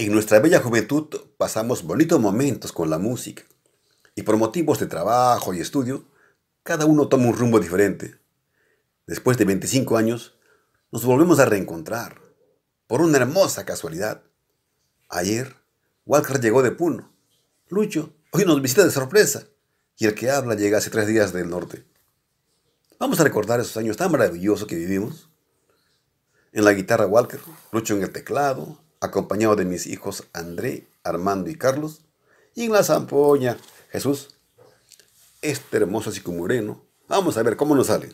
En nuestra bella juventud pasamos bonitos momentos con la música y por motivos de trabajo y estudio, cada uno toma un rumbo diferente. Después de 25 años, nos volvemos a reencontrar por una hermosa casualidad. Ayer, Walker llegó de Puno. Lucho hoy nos visita de sorpresa y el que habla llega hace 3 días del norte. Vamos a recordar esos años tan maravillosos que vivimos. En la guitarra Walker, Lucho en el teclado, acompañado de mis hijos André, Armando y Carlos, y en la zampoña, Jesús, este hermoso sicumoreno. Vamos a ver cómo nos sale.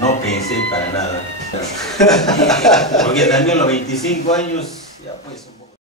No pensé para nada. Porque también los 25 años, ya pues...